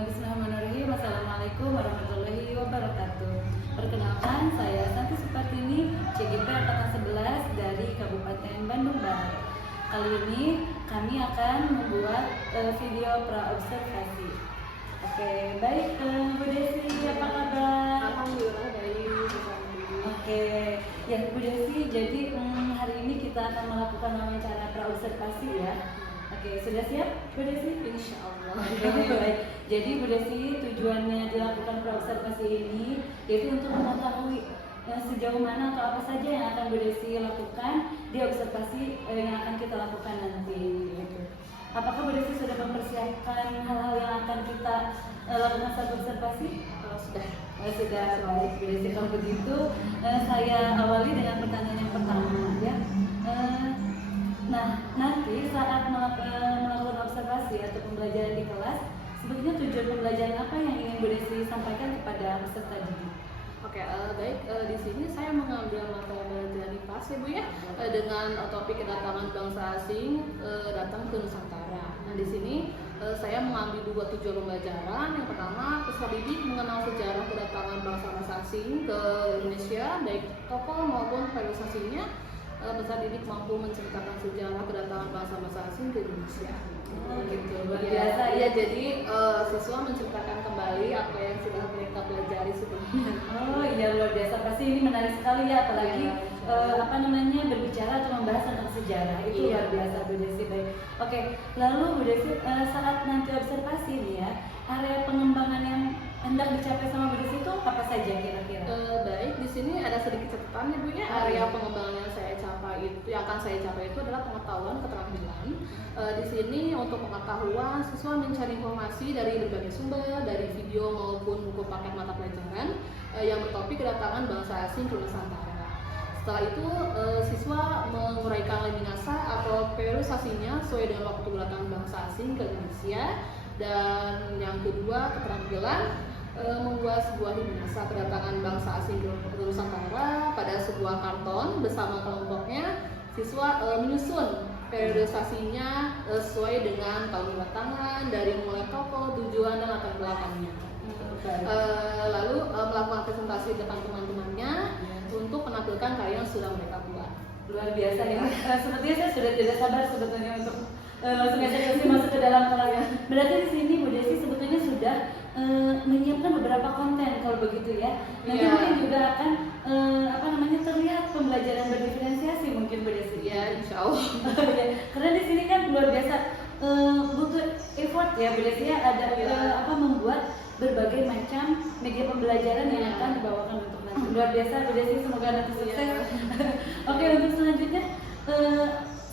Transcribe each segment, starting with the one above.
Bismillahirrahmanirrahim. Assalamualaikum warahmatullahi wabarakatuh. Perkenalkan, saya Santi Supartini, CGP Angkatan 11 dari Kabupaten Bandung Barat. Kali ini kami akan membuat video pra-observasi. Oke, baik Bu Desi, apa kabar? Alhamdulillah baik. Oke, ya Bu Desi, jadi hari ini kita akan melakukan wawancara pra-observasi ya. Oke, sudah siap Bu Desi? Insya Allah. Baik. Jadi Bu Desi, tujuannya dilakukan pra-observasi ini yaitu untuk mengetahui sejauh mana atau apa saja yang akan Bu Desi lakukan di observasi yang akan kita lakukan nanti gitu. Apakah Bu Desi sudah mempersiapkan hal-hal yang akan kita lakukan saat observasi? Sudah. Sudah, baik Bu Desi. Kalau begitu saya awali dengan pertanyaan yang pertama ya. Nah, nanti saat melakukan observasi atau pembelajaran di kelas, sebetulnya tujuan pembelajaran apa yang ingin Bu Desi sampaikan kepada peserta didik? Oke, baik. Di sini saya mengambil mata pelajaran IPAS ya Bu ya, dengan topik kedatangan bangsa asing datang ke Nusantara. Nah di sini saya mengambil dua tujuan pembelajaran. Yang pertama, peserta didik mengenal sejarah kedatangan bangsa asing ke Indonesia, baik tokoh maupun periodisasinya. Peserta didik mampu menceritakan sejarah kedatangan bangsa asing ke Indonesia. Gitu, luar Ya, biasa ya jadi siswa menceritakan kembali apa yang sudah mereka pelajari sebelumnya. Oh iya, luar biasa, pasti ini menarik sekali ya, apalagi berbicara atau membahas tentang sejarah itu luar biasa Bu Desi. Baik. Oke, lalu Bu Desi saat nanti observasi nih ya, area pengembangan yang hendak dicapai sama Bu Desi itu apa saja kira-kira? Baik, di sini ada sedikit catatan ya Bu ya. Area pengembangan yang akan saya capai itu adalah pengetahuan keterampilan. Di sini untuk pengetahuan, siswa mencari informasi dari berbagai sumber, dari video maupun buku paket mata pelajaran yang bertopik kedatangan bangsa asing ke Nusantara. Setelah itu, siswa menguraikan Leminasa atau periodisasinya sesuai dengan waktu kedatangan bangsa asing ke Indonesia. Dan yang kedua, keterampilan membuat sebuah Leminasa kedatangan bangsa asing ke Nusantara pada sebuah karton bersama kelompoknya. Siswa menyusun periodisasinya sesuai dengan tahun kedatangan, dari mulai tokoh, tujuan, dan latar belakangnya. Lalu melakukan presentasi depan teman-temannya untuk menampilkan karya yang sudah mereka buat. Luar biasa ya. Sepertinya saya sudah tidak sabar sebetulnya untuk langsung eksekusi masuk ke dalam kelas. Berarti di sini Bu Desi sebetulnya sudah menyiapkan beberapa konten kalau begitu ya. Nanti mungkin juga akan terlihat pembelajaran berdiferensiasi mungkin Bu Desi. Ya, insya Allah. Karena di sini kan luar biasa butuh effort ya Bu Desi ya, ada membuat berbagai macam media pembelajaran yang akan dibawakan untuk nanti. Luar biasa Bu Desi, semoga nanti sukses. Oke, untuk selanjutnya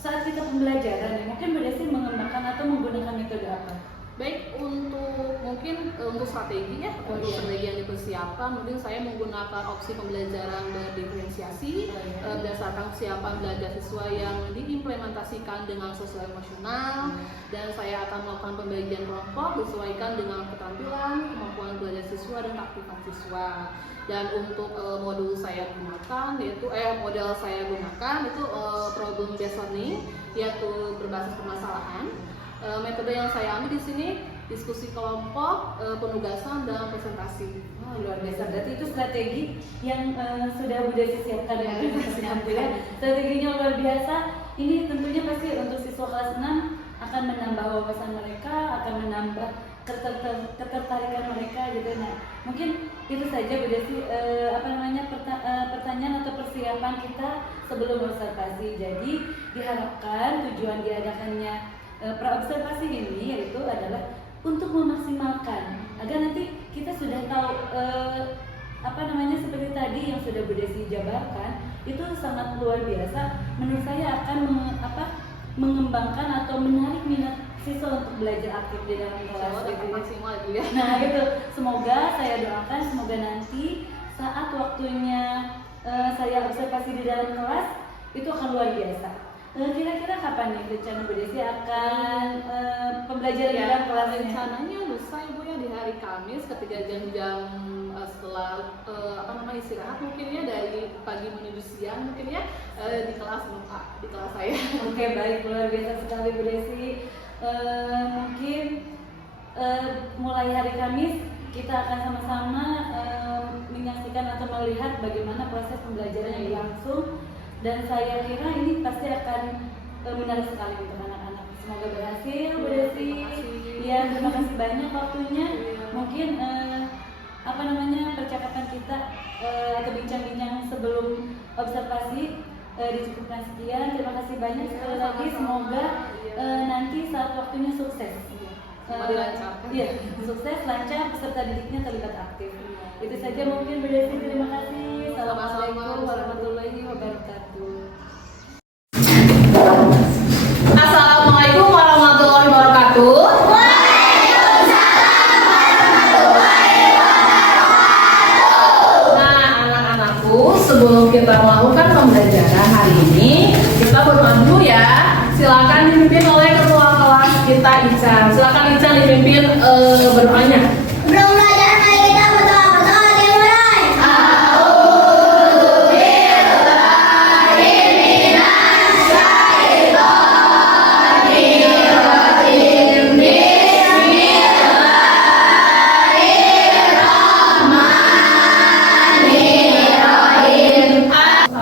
saat kita pembelajaran mungkin Bu Desi mengembangkan atau menggunakan metode apa? Baik, untuk strategi ya, untuk strategi yang dipersiapkan, mungkin saya menggunakan opsi pembelajaran berdiferensiasi berdasarkan kesiapan belajar siswa yang diimplementasikan dengan sosial emosional, dan saya akan melakukan pembagian kelompok disesuaikan dengan keterampilan, kemampuan belajar siswa dan aktivitas siswa. Dan untuk model saya gunakan itu problem based learning, yaitu berbasis permasalahan. Metode yang saya ambil di sini diskusi kelompok, penugasan, dan presentasi. Luar biasa, berarti itu strategi yang sudah Bu Desi siapkan ya. Strateginya luar biasa. Ini tentunya pasti untuk siswa kelas 6 akan menambah wawasan mereka, akan menambah ketertarikan mereka gitu. Nah, mungkin itu saja Bu Desi pertanyaan atau persiapan kita sebelum observasi. Jadi diharapkan tujuan diadakannya pra-observasi ini yaitu adalah untuk memaksimalkan agar nanti kita sudah tahu seperti tadi yang sudah Bu Desi jabarkan, itu sangat luar biasa. Menurut saya akan mengembangkan atau menarik minat siswa untuk belajar aktif di dalam kelas gitu. Maksimal itu ya. Nah itu, semoga saya doakan semoga nanti saat waktunya saya observasi di dalam kelas itu akan luar biasa. Kira-kira kapan nih rencana Bu Desi akan pembelajaran di dalam kelas? Rencananya lusa Ibu ya, di hari Kamis ketika jam-jam setelah istirahat mungkin ya, dari pagi menuju siang mungkin ya, di kelas saya. Oke, baik, luar biasa sekali Bu Desi. Mungkin mulai hari Kamis kita akan sama-sama menyaksikan atau melihat bagaimana proses pembelajaran yang berlangsung, dan saya kira ini pasti akan menarik sekali untuk anak-anak. Semoga berhasil, Bu Desi. Ya, terima kasih banyak waktunya. Mungkin percakapan kita atau bincang-bincang sebelum observasi dicukupkan sekian. Terima kasih banyak sekali lagi. Semoga nanti saat waktunya sukses. Iya, sukses, lancar, peserta didiknya terlibat aktif. Itu saja mungkin, Bu Desi. Terima kasih. Assalamualaikum warahmatullahi wabarakatuh. Assalamualaikum warahmatullahi wabarakatuh. Nah, anak-anakku, sebelum kita melakukan pembelajaran hari ini, kita berdoa dulu ya. Silakan dipimpin oleh ketua kelas kita, Ica. Silakan Ica dipimpin berdoanya. Belum belajar, mari kita berdoa dimulai.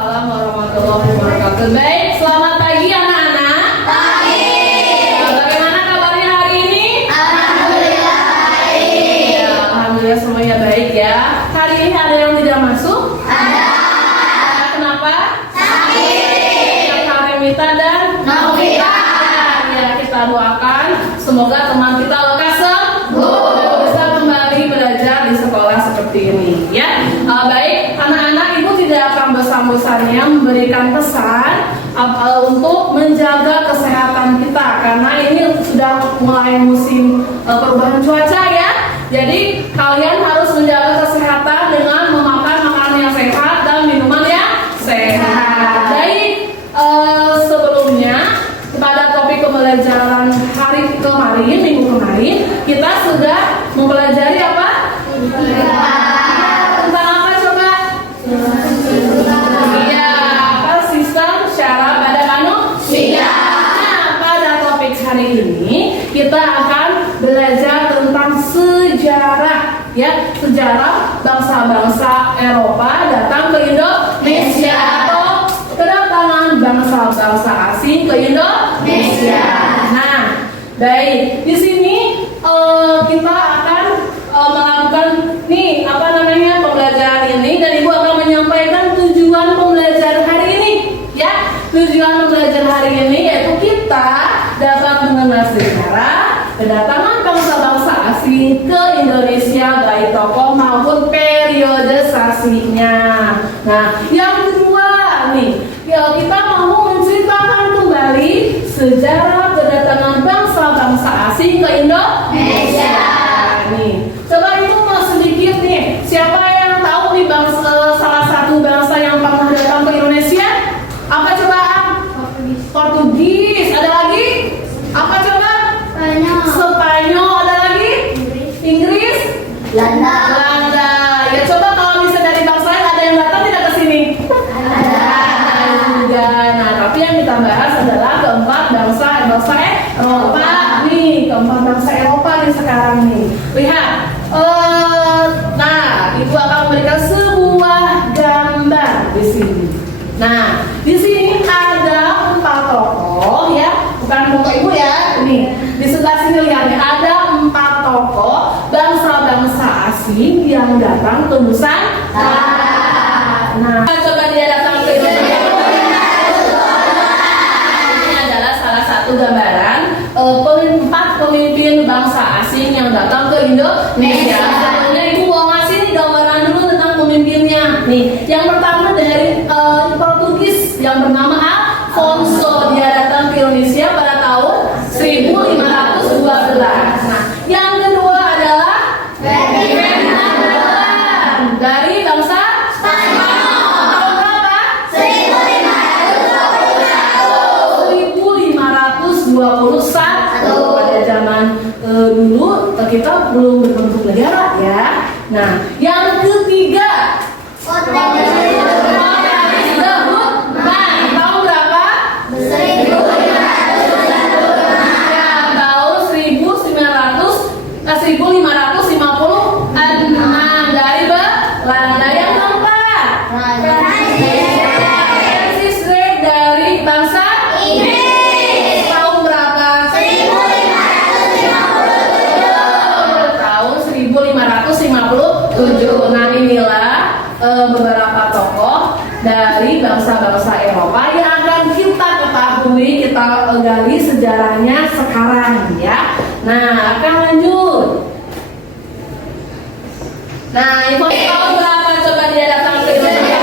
Assalamualaikum warahmatullahi wabarakatuh. Baik, selamat pagi anak-anak. Pagi. Bagaimana kabarnya hari ini? Alhamdulillah baik. Ya, alhamdulillah semuanya baik ya. Hari ini ada yang tidak masuk? Ada. Kenapa? Sakit. Karemita dan Novita. Ya, kita doakan semoga teman kita lekas sembuh dan bisa kembali belajar di sekolah seperti ini ya. Baik, anak-anak, ibu tidak akan bosan-bosannya memberikan pesan untuk menjaga kesehatan kita karena ini sudah mulai musim perubahan cuaca ya. Jadi kalian harus menjaga kesehatan dengan memakan makanan yang sehat dan minuman yang sehat. Baik, sebelumnya pada topik pembelajaran hari kemarin, minggu kemarin, kita sudah mempelajari apa? Tentang apa coba? Iya, apa sistem syaraf pada manusia. Nah, pada topik hari ini kita akan belajar tentang sejarah ya, sejarah bangsa-bangsa Eropa datang ke Indonesia atau kedatangan bangsa-bangsa asing ke Indonesia. Nah, baik, di sini kita akan melakukan pembelajaran ini, dan ibu akan menyampaikan tujuan pembelajaran hari ini ya. Tujuan pembelajaran hari ini yaitu kita dapat mengenal sejarah kedatangan bangsa-bangsa asing ke Indonesia, baik tokoh maupun periodisasinya. Nah, yang kedua nih, kita mau menceritakan kembali sejarah kedatangan bangsa-bangsa asing ke Indonesia. Nih, coba ibu mau sedikit nih, siapa yang tahu nih salah satu bangsa yang pernah datang ke Indonesia? Apa coba? Portugis. Ada lagi? Apa coba? Spanyol. Ada lagi? Inggris. Belanda. Ya, coba kalau bisa dari bangsa lain ada yang datang tidak ke sini? Ada. Nah, tapi yang kita bahas adalah keempat bangsa Eropa nih, keempat bangsa Eropa nih sekarang nih. Lihat, nah, ibu akan memberikan sebuah gambar di sini. Nah, di sini ada 4 tokoh ya, bukan foto ibu ya. Nih, di sebelah sini lihat nih, ada 4 tokoh bangsa-bangsa asing yang datang ke Nusantara. Nah, coba dia datang ke Indonesia. Ini adalah salah satu gambaran 4 pemimpin bangsa asing yang datang ke Indonesia. Sebelumnya ibu mau ngasih nih gambaran dulu tentang pemimpinnya. Nih, yang pertama dari Portugis yang bernama Afonso. Dia datang ke Indonesia pada tahun 1512. Nah, yang kedua adalah Ferdinand dari bangsa Spanyol. Tahun berapa? 1521. Pada zaman dulu kita belum berbentuk negara ya. Nah, yang ketiga tahun berapa? 1900. dari Belanda. Yang keempat, Francis Drake dari bangsa Inggris. Tahun berapa? 1557. Tahun 1557. Nah, inilah beberapa tokoh dari bangsa-bangsa Eropa yang akan kita ketahui, kita gali sejarahnya sekarang ya. Nah, akan lanjut. Nah, informasi tahun berapa coba dia datang ke Indonesia?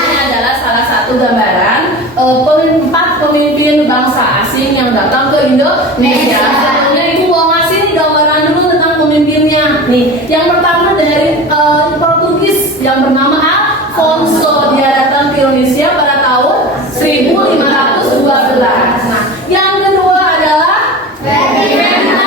Ini adalah salah satu gambaran empat pemimpin bangsa asing yang datang ke Indonesia. Sebelumnya Ibu mau ngasih nih gambaran dulu tentang pemimpinnya. Nih, yang pertama dari Portugis yang bernama Afonso. Dia datang ke Indonesia pada tahun 1512. Nah, yang kedua adalah Ferdinand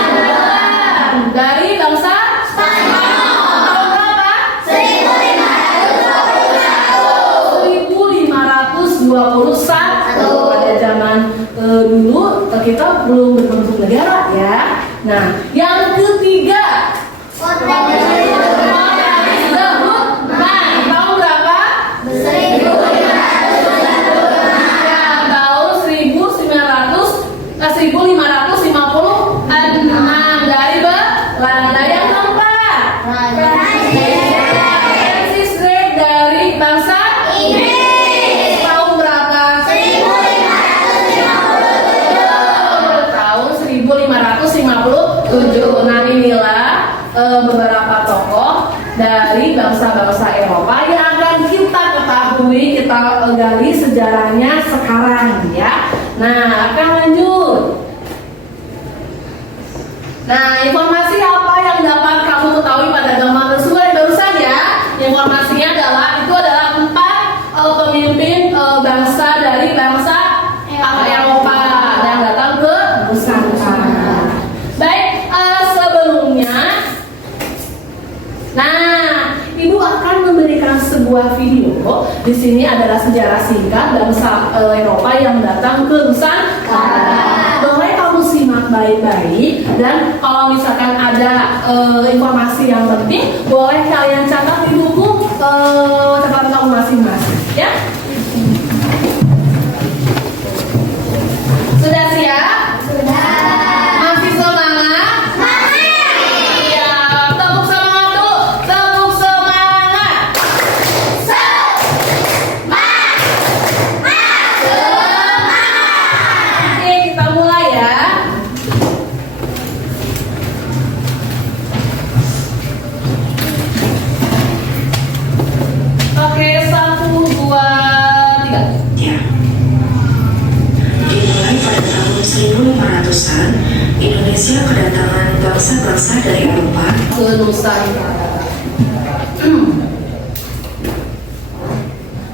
dari bangsa Spanyol. Tahun berapa? 1521. Pada zaman dulu kita belum berbentuk negara ya. Nah, yang ketiga tahun berapa? 1556 dari Belanda. Yang keempat, Francis Drake dari bangsa Inggris. Tahun berapa? Tahun 1557. Nah, inilah beberapa tokoh dari bangsa-bangsa Eropa yang akan kita ketahui, kita gali sejarahnya sekarang ya. Nah, akan lanjut. Nah, informasi apa yang dapat kamu ketahui pada gambar tersebut yang barusan ya? Informasinya adalah itu adalah 4 pemimpin bangsa dari bangsa Eropa yang datang ke Nusantara. Baik, sebelumnya, nah, Ibu akan memberikan sebuah video. Di sini adalah sejarah singkat bangsa Eropa yang datang ke Nusantara. Boleh kamu simak baik-baik, dan kalau misalkan ada informasi yang penting, boleh kalian catat di buku catatan kamu masing-masing, ya. Sudah siap? Masih semangat? Iya, tepuk semangat dulu. Tepuk semangat. Oke, kita mulai ya. Oke, 1, 2, 3. Dimulai pada tahun 1500-an, Indonesia kedatangan bangsa-bangsa dari Eropa Ke Nusantara.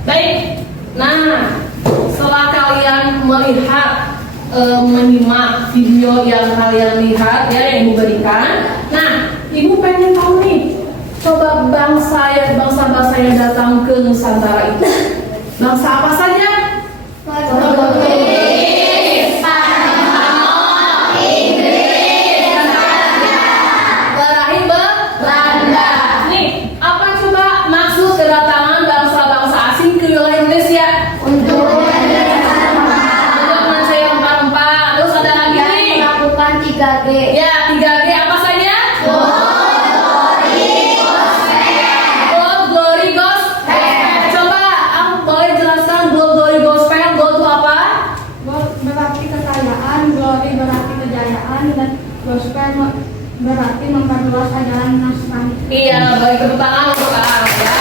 Baik, nah setelah kalian melihat menyimak video yang kalian lihat ya yang Ibu berikan, nah Ibu pengen tahu nih, coba bangsa-bangsa yang datang ke Nusantara itu bangsa apa saja? Berakhir Belanda. Nih, apa coba maksud kedatangan bangsa-bangsa asing ke wilayah Indonesia? Untuk mencari rempah-rempah. Terus ada lagi nih. Melakukan 3G. Ya, 3G apa saja? Gold, glory, gospel. Coba, boleh jelaskan gold, glory, gospel. Gold itu apa? Gold berarti kekayaan, glory berarti kejayaan, dan gospel berarti memperluas ajaran Nasrani. Iya, bagi tepuk tangan untuk Kak ya.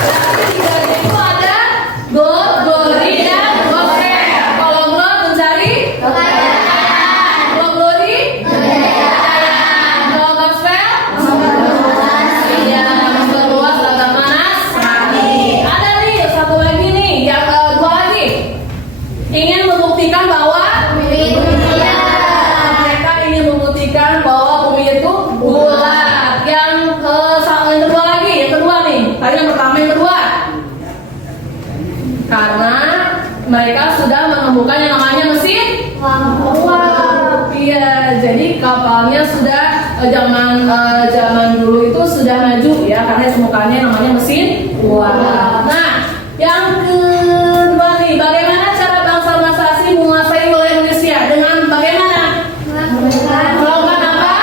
Berarti 3G itu ada gold, glory, dan gospel. Kalau gold mencari kekayaan. Kalau glory kejayaan. Kalau gospel iya, memperluas agama Nasrani. Ada nih satu lagi nih, yang dua lagi. Ingin membuktikan bahwa mereka ingin membuktikan bahwa bumi itu bulat. Yang kedua lagi, yang kedua nih. Tadi yang pertama, yang kedua. Karena zaman dulu itu sudah maju ya, karena ditemukannya namanya mesin uang. Nah, yang kedua nih, bagaimana cara bangsa-bangsa asing menguasai wilayah Indonesia? Dengan bagaimana? Melakukan apa?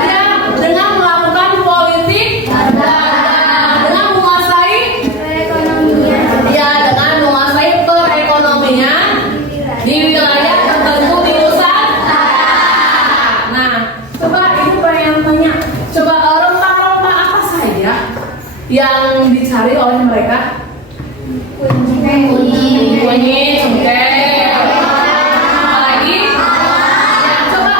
Ya, dengan melakukan politik dagang, dengan menguasai ya, dengan menguasai perekonomian di wilayah tertentu di Nusantara. Nah, coba ibu pengen tanya, coba rempah-rempah apa saja yang dicari oleh mereka? Kunyit, cengkeh, apalagi? Ya, coba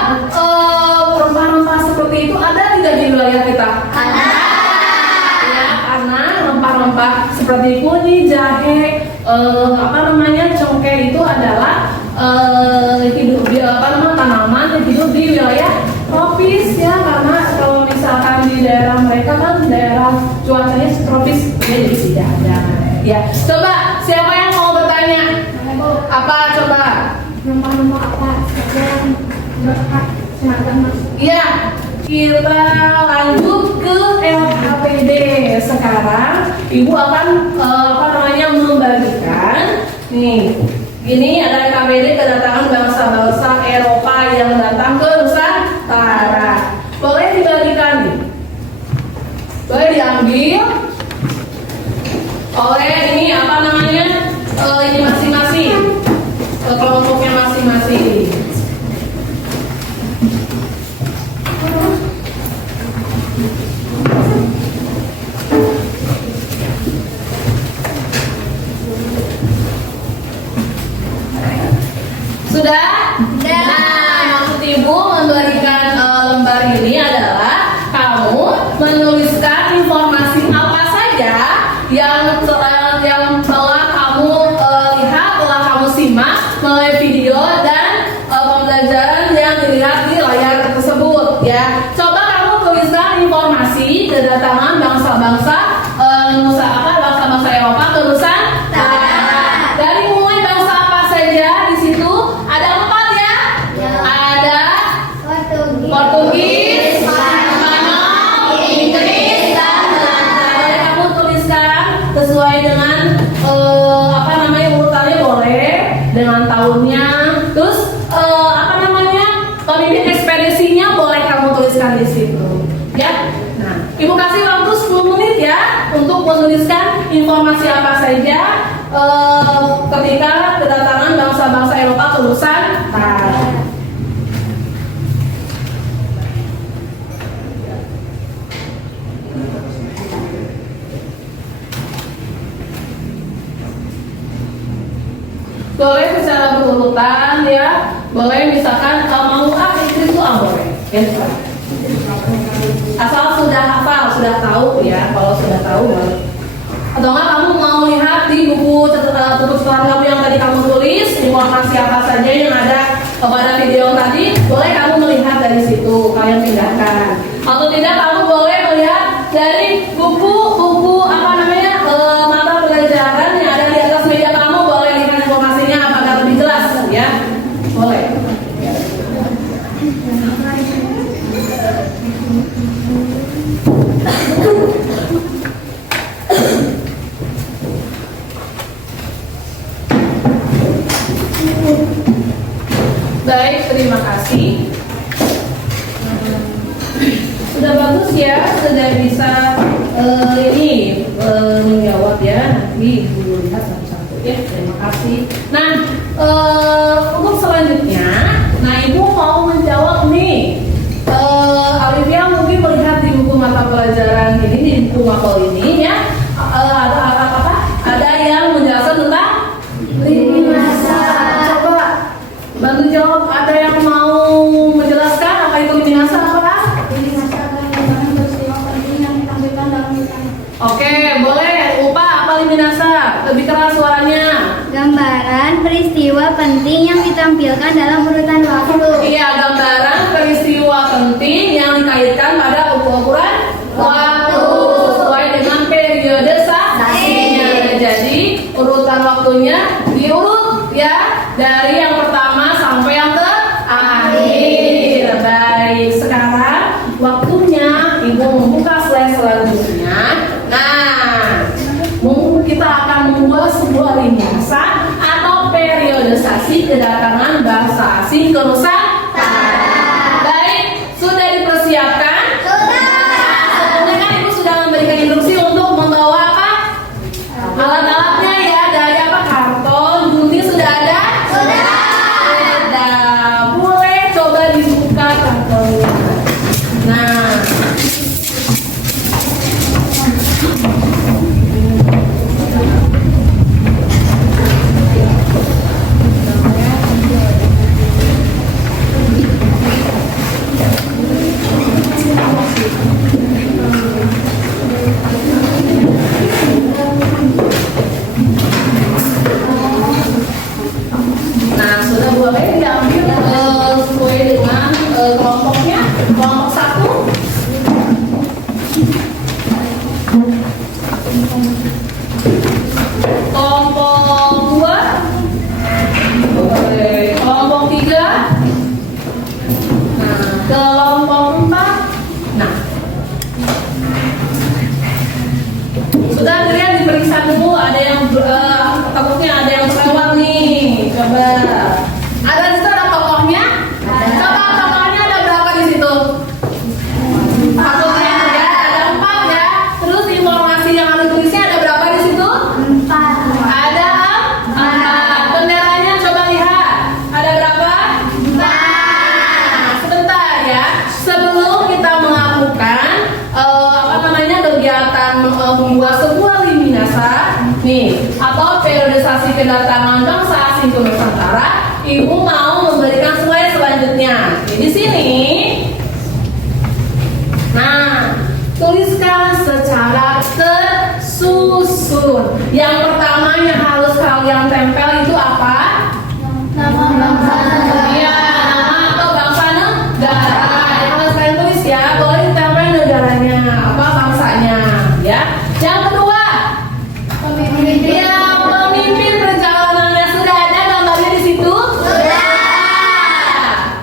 rempah-rempah seperti itu ada tidak di wilayah kita? Ada. Ya, karena rempah-rempah seperti kunyit, jahe, cengkeh itu adalah hidup di tanaman yang hidup di wilayah tropis ya, karena kalau misalkan di daerah mereka kan daerah cuacanya tropis ya, jadi tidak ada ya. Coba siapa yang mau bertanya? Apa coba? Rempah-rempah apa saja yang berkhasiat mas? Iya, kita lanjut ke LHPD. Sekarang ibu akan membagikan nih. Ini ada LHPD kedatangan bangsa-bangsa Eropa yang datang ke Nusantara. Boleh dibagikan nih? Boleh diambil oleh ini ini masing-masing kelompoknya masing-masing. Sudah? Nah, maksud ibu memberikan lembar ini adalah kamu menuliskan informasi apa saja yang telah kamu lihat, telah kamu simak melalui video dan pembelajaran yang dilihat di layar tersebut ya. Coba kamu tuliskan informasi kedatangan bangsa-bangsa bangsa-bangsa Eropa ke Nusantara. Dari mulai bangsa apa saja di situ ada 4 ya? Ada Portugis, Spanyol, Inggris, dan Belanda. Boleh kamu tuliskan sesuai dengan urutannya, boleh dengan tahunnya. Terus pemimpin ekspedisinya boleh kamu tuliskan di situ ya. Nah, ibu kasih waktu 10 menit ya untuk menuliskan informasi apa saja ketika kedatangan bangsa-bangsa Eropa ke Nusantara. Boleh secara berurutan ya. Boleh misalkan mau Inggris itu boleh. Ya, asal sudah hafal, sudah tahu ya. Kalau sudah tahu boleh. Atau enggak kamu mau lihat di buku catatan kamu yang tadi kamu tulis informasi apa saja yang ada pada video tadi, boleh kamu melihat dari situ, kalian pindahkan. Atau tidak, kamu boleh melihat dari buku mata pelajaran yang ada di atas meja kamu, boleh lihat informasinya apakah lebih jelas ya. Boleh. Baik, terima kasih. Sudah bagus ya, sudah bisa menjawab ya. Nanti ibu lihat satu-satu ya. Terima kasih. Nah, untuk selanjutnya, ibu mau menjawab nih. Alivia mungkin melihat di buku mata pelajaran ini, di buku mapel ini ya, ada yang menjelaskan tentang lini masa. Coba bantu jawab. Ada yang mau menjelaskan apa itu lini masa? Lini masa adalah gambaran peristiwa penting yang ditampilkan dalam misalnya. Oke, boleh. Upa, apa lini masa? Lebih keras suaranya. Gambaran peristiwa penting yang ditampilkan dalam urutan waktu. Iya, gambaran peristiwa penting yang dikaitkan pada ukuran waktu sesuai dengan periode saksinya. Jadi urutan waktunya diurut ya, dari yang pertama sampai yang terakhir. Baik, sekarang selanjutnya. Nah, kita akan membuat sebuah lini masa atau periodisasi kedatangan bahasa asing ke Nusantara. Baik, sudah dipersiapkan? Sudah. Sebelumnya kan Ibu sudah memberikan instruksi untuk membawa apa? Alat-alatnya ya, dari apa? Karton, gunting sudah ada? Sudah. Boleh coba dibuka kartonnya. Nah, sudah boleh diambil sesuai dengan kelompoknya. Kelompok 1. Kelompok 2. Boleh. Kelompok 3. Nah, kelompok 4. Nah, sudah kalian diperiksa dulu, ada yang takutnya ada yang kelewat nih. Coba. Ada di situ ada tokohnya? Coba tokohnya ada berapa di situ? Takutnya ya, ada 4 ya. Terus informasi yang harus tulisnya ada berapa di situ? 4. Ada 4. Benderanya coba lihat. Ada berapa? 4. Sebentar ya. Sebelum kita melakukan kegiatan membuat sebuah lini masa nih atau periodisasi kedatangan bangsa asing ke Nusantara, Ibu mau memberikan slide selanjutnya. Di sini, nah, tuliskan secara tersusun. Yang pertama yang harus kalian tempel itu apa? Nama bangsa negara. Iya, nama atau bangsa negara. Harus kalian tulis ya, boleh ditempel negaranya, apa bangsanya, ya. Yang kedua, pemimpin. Ya, pemimpin perjalanannya sudah ada gambarnya di situ? Sudah.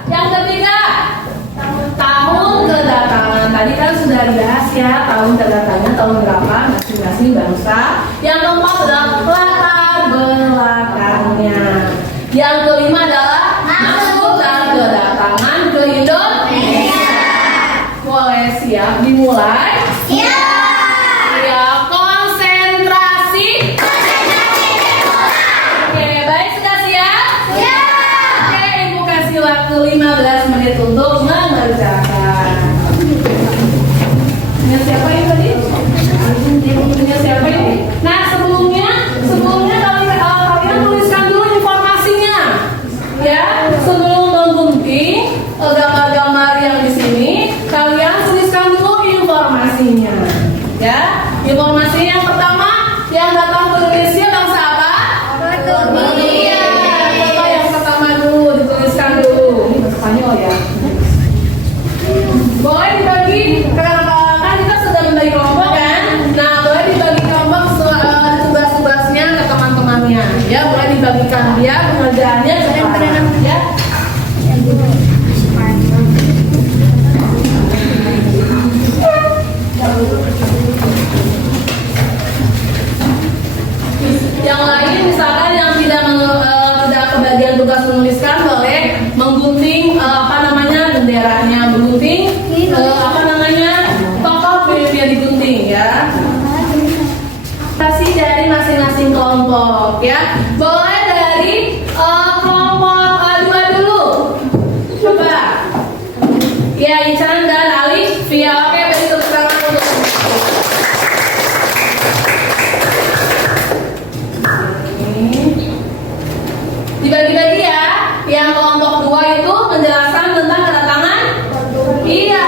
Yang ketiga, tahun kedatangan. Tadi kan sudah dibahas ya, tahun kedatangan tahun berapa masing-masing bangsa. Yang keempat adalah latar belakangnya. Yang kelima adalah maksud dan kedatangan ke Indonesia. Boleh siap dimulai? Siap. Ya, konsentrasi. Oke, baik, sudah siap? Siap. Oke, Ibu kasih waktu 15 menit untuk mengerjakan. Punya siapa ini tadi? Punya siapa ini? Nah, sebelumnya kalian tuliskan dulu informasinya. Ya, sebelum menggunting gambar-gambar yang di sini, kalian tuliskan dulu informasinya. Ya, informasi yang pertama yang datang ke Indonesia bangsa apa? Iya. Coba yang pertama dulu dituliskan dulu. Ini Spanyol ya. Boleh dibagi, kan kita sudah membagi kelompok kan? Nah, boleh dibagi kelompok tugas-tugasnya ke teman-temannya. Ya, boleh dibagikan dia pengerjaannya cepat. Ya. Yang lain misalkan yang tidak kebagian tugas menuliskan boleh menggunting benderanya, menggunting tokoh pemimpin yang digunting ya. Kasih dari masing-masing kelompok ya. Boleh dari kelompok 2 dulu. Coba. Ya, Ican dan Ali via oke beri tepuk tangan untuk dibagi-bagi ya. Yang kelompok 2 itu menjelaskan tentang kedatangan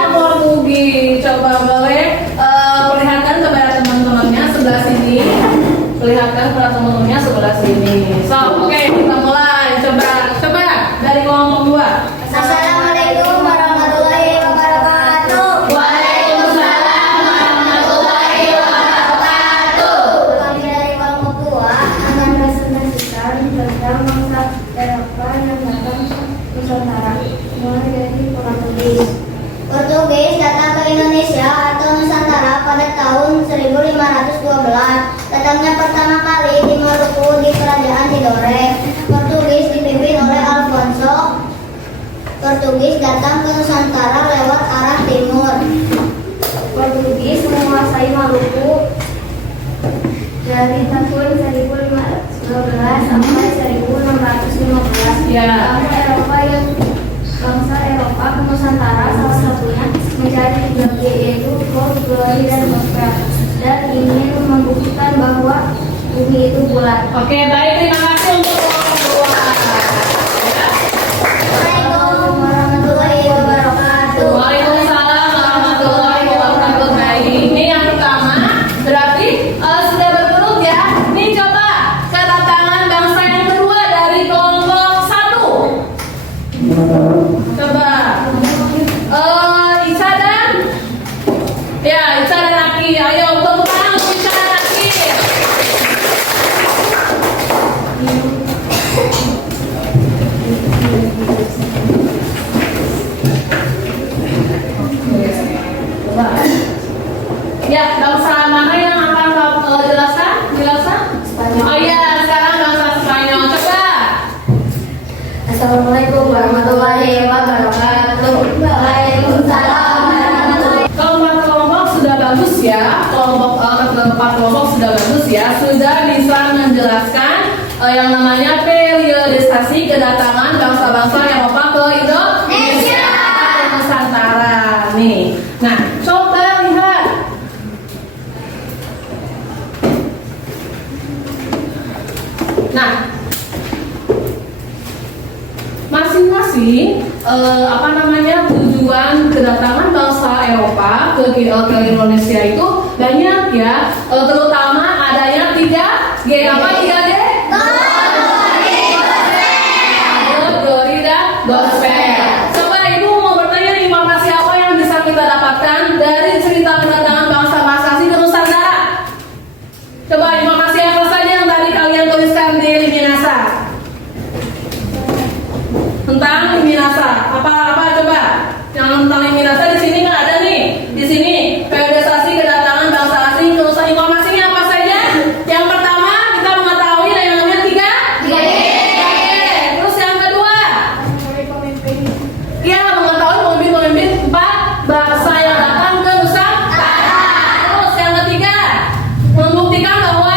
Portugis. Coba boleh perlihatkan kepada teman-temannya sebelah sini. Perlihatkan kepada teman-temannya sebelah sini. So, oke, kita mulai. Coba dari kelompok 2. Assalamualaikum warahmatullahi wabarakatuh. Waalaikumsalam warahmatullahi wabarakatuh. Kami dari kelompok 2 akan presentasikan tentang bangsa Eropa yang datang ke Nusantara, mulai dari Portugis. Portugis datang ke Indonesia atau Nusantara pada tahun 1512. Datangnya pertama kali di Maluku di Kerajaan Tidore. Portugis dipimpin oleh Alfonso. Portugis datang ke Nusantara lewat arah timur. Portugis menguasai Maluku dari tahun 1512 sampai 1615. Ya. Bangsa Eropa ke Nusantara salah satunya menjadi tiga G, yaitu gold, glory, dan gospel, dan ingin membuktikan bahwa bumi itu bulat. Oke, baik, terima kasih untuk Assalamualaikum warahmatullahi wabarakatuh. Waalaikumsalam warahmatullahi wabarakatuh. Baik, ini yang pertama berarti sudah berturut ya. Nih coba kedatangan bangsa yang kedua dari kelompok 1. Coba Isa dan Isa dan Aki. Ayo tepuk tangan untuk Isa dan Aki. Ya, bangsa mana yang akan kau jelaskan? Oh iya, sekarang bangsa Spanyol. Coba. Assalamualaikum warahmatullahi wabarakatuh. Waalaikumsalam warahmatullahi. Kelompok sudah bagus ya. Kelompok sudah bagus ya. Sudah bisa menjelaskan yang namanya periodisasi kedatangan bangsa-bangsa Eropa ke Indonesia, ke Nusantara. Nih. Nah, coba lihat. Nah, masing-masing tujuan kedatangan bangsa Eropa ke Indonesia itu banyak ya, terutama adanya 3G. Apa 3G? Glory dan gospel. Coba ibu mau bertanya informasi apa yang bisa kita dapatkan dari cerita kedatangan bangsa-bangsa asing ke Nusantara? Coba informasi apa saja yang tadi kalian tuliskan di Minasa? Tentang Minasa. Apa coba? Yang tentang Minasa di sini kan ada nih. Di sini periodisasi kedatangan bangsa asing ke Nusantara. Informasinya apa saja? Yang pertama kita mengetahui yang namanya 3G. Terus yang kedua? Iya, mengetahui pemimpin-pemimpin 4 bangsa yang datang ke Nusantara. Terus yang ketiga, membuktikan bahwa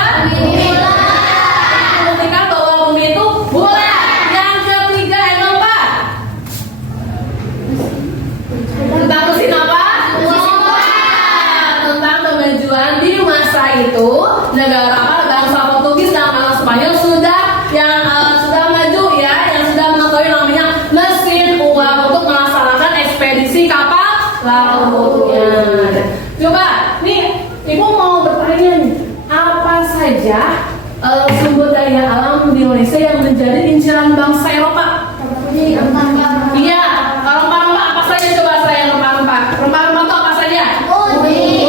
bumi itu bulat. Yang ketiga, yang keempat, tentang mesin apa? Tentang kemajuan di masa itu negara bangsa Portugis dan bangsa Spanyol sudah maju ya, yang sudah mengetahui namanya mesin uap untuk melaksanakan ekspedisi kapal lautnya. Coba nih ibu mau bertanya nih, apa saja sumber daya alam di Indonesia yang menjadi incaran bangsa Eropa? Iya, rempah-rempah apa saja coba saya rempah-rempah. Rempah-rempah itu apa saja? Kunyit,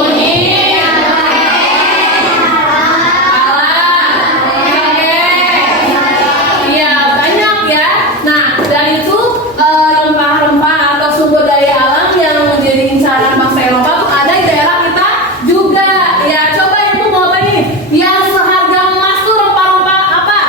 iya banyak ya. Nah dari itu rempah-rempah atau sumber daya alam yang menjadi incaran bangsa Eropa itu ada di daerah kita juga. Ya coba ibu mau tanya nih, yang seharga emas tuh rempah-rempah apa?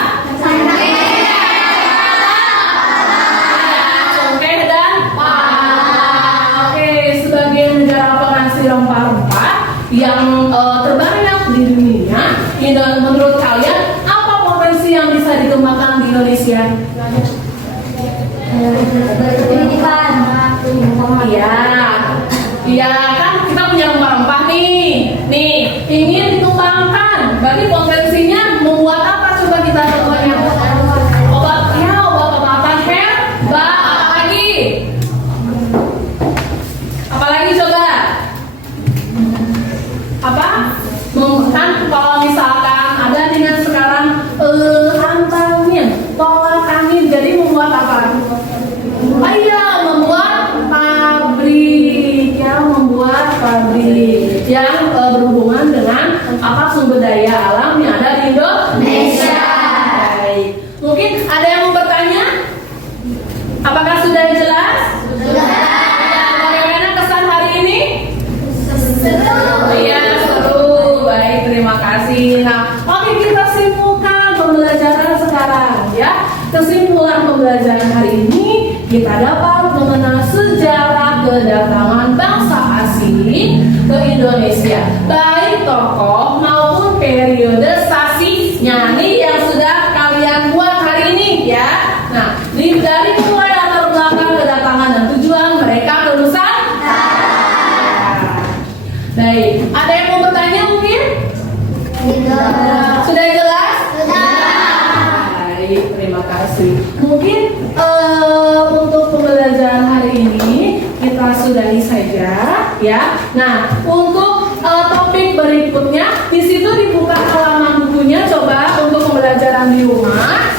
ya. Nah, untuk topik berikutnya di situ dibuka halaman bukunya, coba untuk pembelajaran di rumah.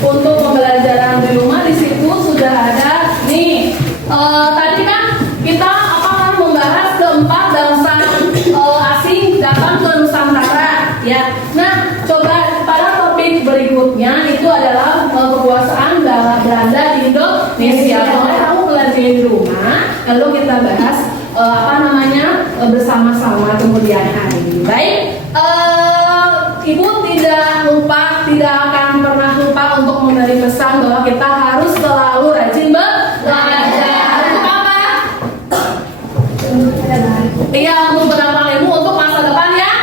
Untuk pembelajaran di rumah di situ sudah ada nih. Tadi kan kita membahas keempat bangsa asing datang ke Nusantara, ya. Nah, coba pada topik berikutnya itu adalah kekuasaan Belanda di Indonesia. Kalau kamu belajar di rumah, lalu kita bahas bersama-sama kemudian hari. Baik. Ibu tidak akan pernah lupa untuk memberi pesan bahwa kita harus selalu rajin belajar. Untuk apa? Iya, untuk menambah ilmu untuk masa depan ya.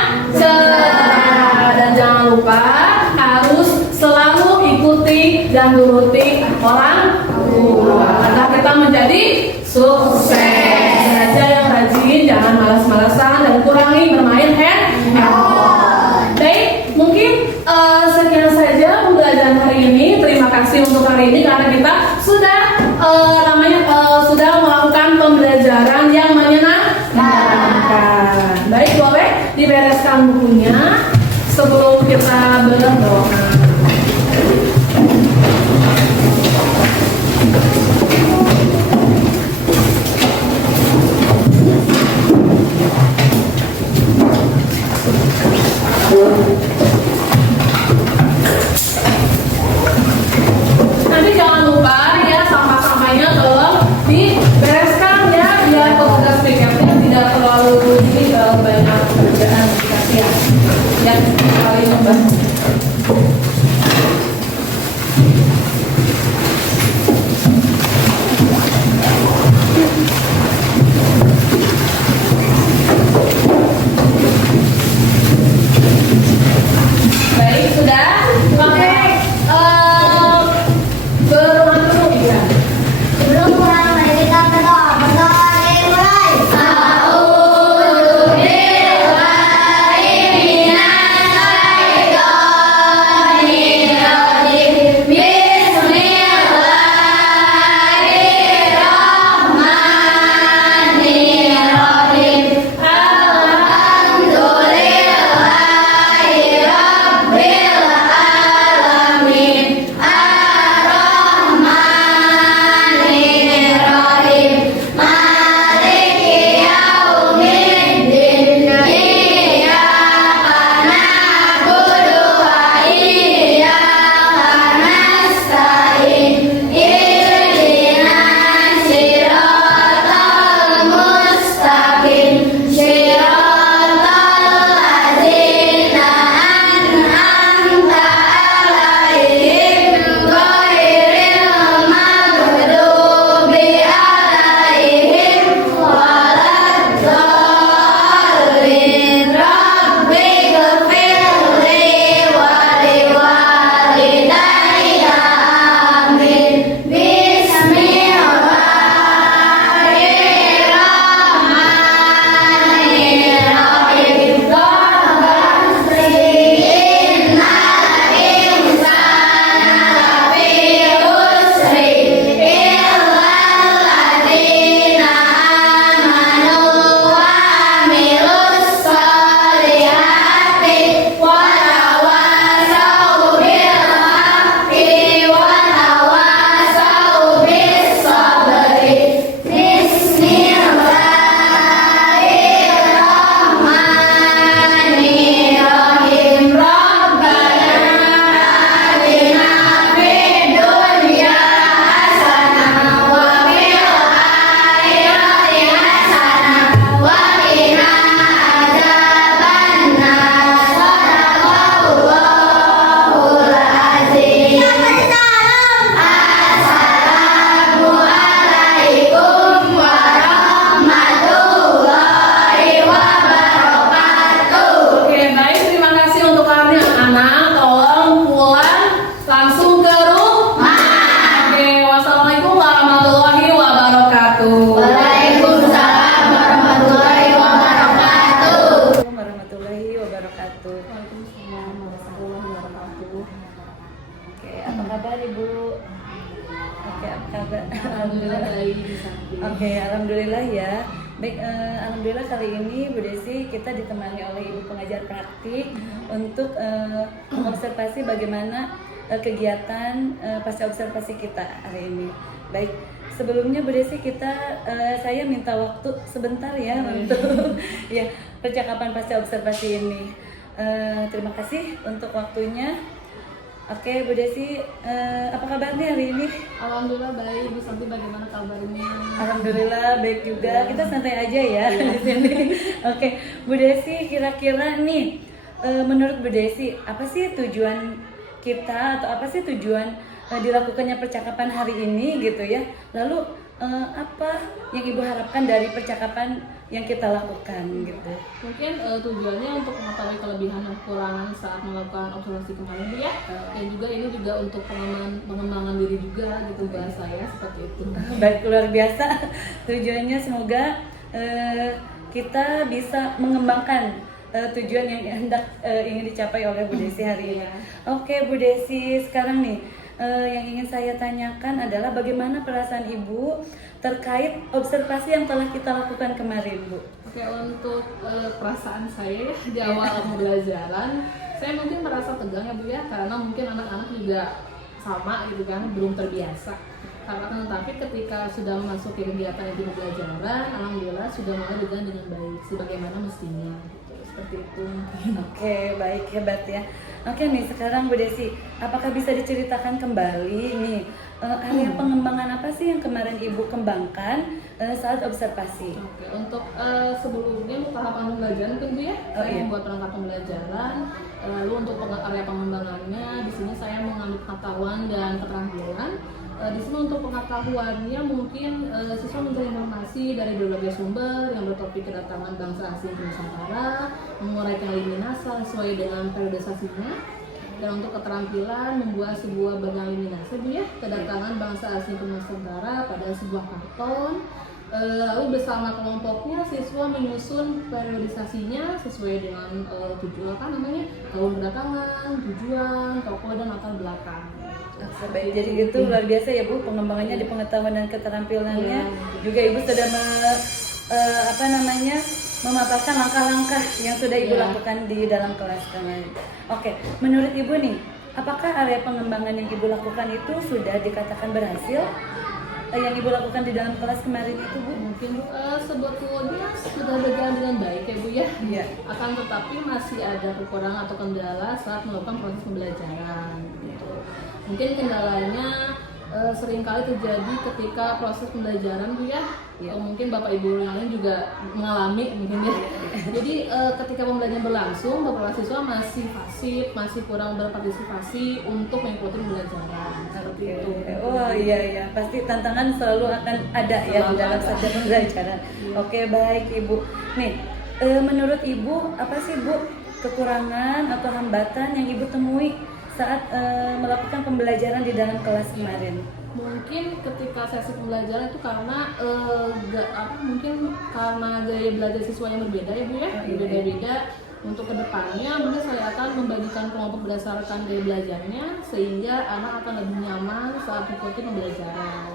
Dan jangan lupa harus selalu ikuti dan turuti orang tua agar kita menjadi sukses. Belajar yang rajin, jangan malas-malasan dan kurangi bermain handphone. Baik, mungkin sekian saja pembelajaran hari ini. Terima kasih untuk hari ini karena kita sudah sudah melakukan pembelajaran yang menyenangkan. Baik, boleh dibereskan bukunya sebelum kita berdoa. Nanti jangan lupa ya sampah-sampahnya tolong dibereskan ya biar petugas piketnya tidak terlalu banyak kerjaan. Kasih ya. Yang paling membantu. Baik, sudah. Oke. Berdoa dulu ya. Sebelum pulang, mari kita berdoa. Berdoa dimulai. Bismillahirrahmanirrahim. kabar? Alhamdulillah baik bisa. Oke, alhamdulillah ya. Baik, alhamdulillah kali ini Bu Desi kita ditemani oleh ibu pengajar praktik untuk mengobservasi bagaimana kegiatan pasca observasi kita hari ini. Baik, sebelumnya Bu Desi saya minta waktu sebentar ya untuk ya percakapan pasca observasi ini. Terima kasih untuk waktunya. Oke, Bu Desi, apa kabarnya hari ini? Alhamdulillah baik. Bu Santi bagaimana kabarnya? Alhamdulillah baik juga. Kita santai aja ya di sini. Oke, Bu Desi, kira-kira nih, menurut Bu Desi, apa sih tujuan kita atau apa sih tujuan dilakukannya percakapan hari ini gitu ya? Lalu apa yang Ibu harapkan dari percakapan yang kita lakukan gitu? Mungkin tujuannya untuk mengetahui kelebihan dan kekurangan saat melakukan observasi kemarin Bu ya. Dan juga ini juga untuk pengembangan diri juga gitu bahasa saya seperti itu. Baik, luar biasa. Tujuannya semoga kita bisa mengembangkan tujuan yang hendak ingin dicapai oleh Bu Desi hari ini. Oke, Bu Desi, sekarang nih yang ingin saya tanyakan adalah bagaimana perasaan Ibu terkait observasi yang telah kita lakukan kemarin, Bu? Oke, untuk perasaan saya di awal pembelajaran, saya mungkin merasa tegang ya Bu ya, karena mungkin anak-anak juga sama gitu kan, belum terbiasa. Karena tetapi ketika sudah memasuki kegiatan itu pembelajaran, alhamdulillah sudah mulai berjalan dengan baik, sebagaimana mestinya. Seperti itu. Oke, baik, hebat ya. Oke nih, sekarang Bu Desi, apakah bisa diceritakan kembali nih area pengembangan apa sih yang kemarin Ibu kembangkan saat observasi? Oke, untuk sebelumnya untuk tahapan pembelajaran kan Bu ya, saya membuat perangkat pembelajaran. Lalu untuk area pengembangannya, di sini saya mengambil pengetahuan dan keterampilan. Di sini untuk pengetahuannya mungkin siswa mencari informasi dari berbagai sumber yang bertopik kedatangan bangsa asing ke Nusantara, menguraikan lini nasa sesuai dengan periodisasinya. Dan untuk keterampilan membuat sebuah bagan lini nasa Bu ya, kedatangan bangsa asing ke Nusantara pada sebuah karton. Lalu bersama kelompoknya siswa menyusun periodisasinya sesuai dengan tujuan tahun kedatangan, tujuan, tokoh dan latar belakang. Baik, jadi itu luar biasa ya Bu, pengembangannya di pengetahuan dan keterampilannya. Juga Ibu sudah memaparkan langkah-langkah yang sudah Ibu lakukan di dalam kelas kemarin. Oke, menurut Ibu nih, apakah area pengembangan yang Ibu lakukan itu sudah dikatakan berhasil? Yang Ibu lakukan di dalam kelas kemarin itu Bu? Mungkin sebetulnya sudah berjalan dengan baik ya Bu ya. Iya. Akan tetapi masih ada kekurangan atau kendala saat melakukan proses pembelajaran. Gitu. Mungkin kendalanya seringkali terjadi ketika proses pembelajaran Bu ya. Mungkin Bapak Ibu yang lain juga mengalami mungkin ya. Jadi ketika pembelajaran berlangsung, beberapa siswa masih pasif, masih kurang berpartisipasi untuk mengikuti pembelajaran. Seperti itu. Oh iya, pasti tantangan selalu akan ada ya di dalam satu pembelajaran. Oke, baik Ibu. Nih, menurut Ibu apa sih Bu kekurangan atau hambatan yang Ibu temui saat melakukan pembelajaran di dalam kelas kemarin? Mungkin ketika sesi pembelajaran itu karena mungkin karena gaya belajar siswa yang berbeda ya Bu ya, berbeda-beda. Untuk kedepannya mungkin saya akan membagikan kelompok berdasarkan gaya belajarnya sehingga anak akan lebih nyaman saat mengikuti pembelajaran.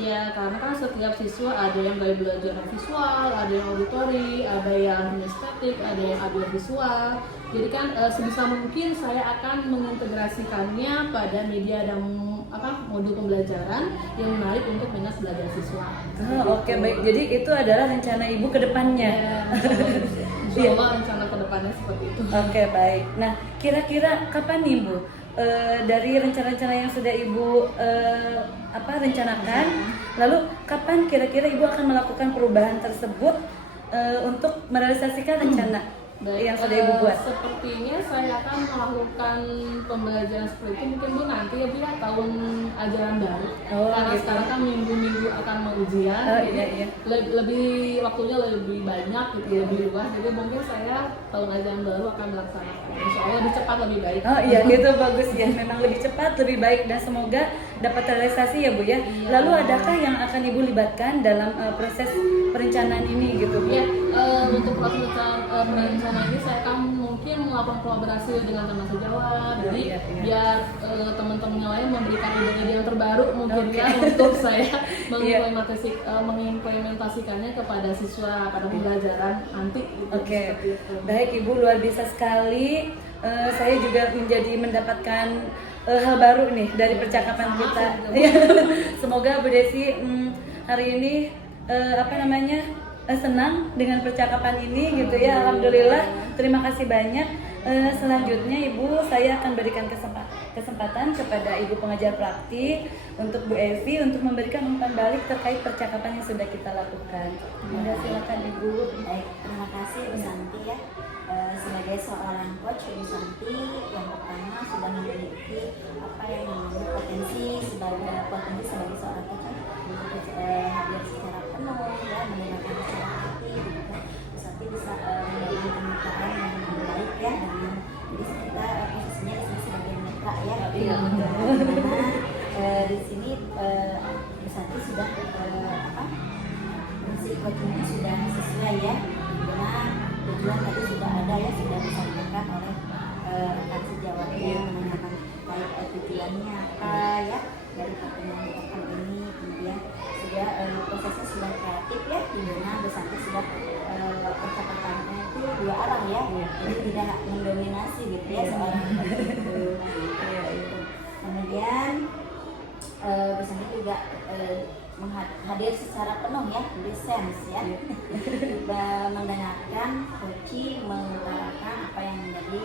Iya, karena kan setiap siswa ada yang gaya belajar visual, ada yang auditori, ada yang kinestetik, ada yang audiovisual. Jadi kan sebisa mungkin saya akan mengintegrasikannya pada media dan modul pembelajaran yang menarik untuk minat belajar siswa. Oke, baik. Jadi itu adalah rencana Ibu ke depannya. Insya Allah rencana ke depannya seperti itu. Oke, baik. Nah, kira-kira kapan nih Bu? Dari rencana-rencana yang sudah Ibu rencanakan, lalu kapan kira-kira Ibu akan melakukan perubahan tersebut untuk merealisasikan rencana yang sudah Ibu buat? Sepertinya saya akan melakukan pembelajaran seperti itu mungkin Bu nanti ya Bu ya, tahun ajaran baru. Karena gitu. sekarang kan minggu-minggu akan mau ujian, Iya. lebih waktunya lebih banyak gitu, lebih luas. Jadi mungkin saya tahun ajaran baru akan melaksanakan. Insya Allah lebih cepat lebih baik. Oh iya, itu bagus ya. Memang lebih cepat, lebih baik, dan semoga dapat terrealisasi ya Bu ya. Lalu adakah yang akan Ibu libatkan dalam proses perencanaan ini gitu Bu? Ya, untuk proses perencanaan ini saya akan mungkin melakukan kolaborasi dengan teman sejawat, jadi Iya. biar teman-teman yang lain memberikan ide-ide yang terbaru mungkin Oke. ya untuk saya Iya. mengimplementasikannya kepada siswa pada pembelajaran nanti. Gitu. Oke, Seperti itu. baik Ibu, luar biasa sekali. Saya juga mendapatkan hal baru nih dari percakapan Sama, kita. saya juga. Iya. Semoga Bu Desi hari ini senang dengan percakapan ini gitu ya. Alhamdulillah. Terima kasih banyak. Selanjutnya Ibu, saya akan berikan kesempatan kepada Ibu pengajar praktik untuk Bu Evi untuk memberikan umpan balik terkait percakapan yang sudah kita lakukan. Silakan Ibu. Baik, terima kasih Bu Santi ya. Sebagai seorang coach, Bu Santi yang pertama sudah memiliki apa yang namanya potensi sebagai seorang coach, hadir secara penuh ya, mendengarkan secara hati gitu kan. Bu Santi bisa memberikan pembicaraan yang lebih baik ya, dengan jadi kita posisinya di sini sebagai mitra ya. Iya, Dimana di sini Bu Santi sudah fungsi coachingnya sudah sesuai ya, karena tujuan tadi sudah ada ya, sudah disampaikan oleh rekan sejawatnya, menanyakan terkait tujuannya apa ya dari pertemuan ini, kemudian sudah prosesnya sudah kreatif ya, di mana Bu Santi sudah percakapannya itu dua arah ya, jadi tidak mendominasi gitu ya seorang itu. Kemudian Bu Santi juga hadir secara penuh ya, lisensi ya, mendengarkan coaching, mengutarakan apa yang menjadi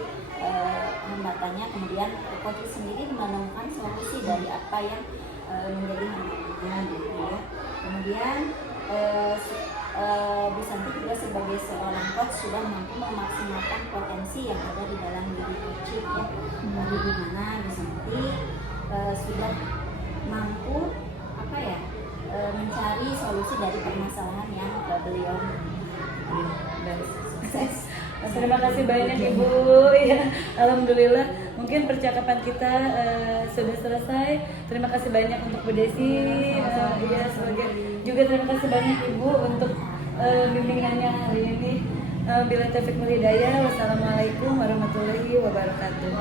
hambatannya, kemudian coaching sendiri menemukan solusi dari apa yang menjadi hambatannya gitu ya. Kemudian Bu Santi juga sebagai seorang coach sudah mampu memaksimalkan potensi yang ada di dalam diri coaching ya, jadi di mana Bu Santi sudah mampu apa ya, mencari solusi dari permasalahan yang beliau dan sukses. Terima kasih banyak Ibu ya. Alhamdulillah mungkin percakapan kita sudah selesai. Terima kasih banyak untuk Bu Desi ya, juga terima kasih banyak Ibu untuk bimbingannya hari ini. Bila taufiq wal hidayah. Wassalamualaikum warahmatullahi wabarakatuh.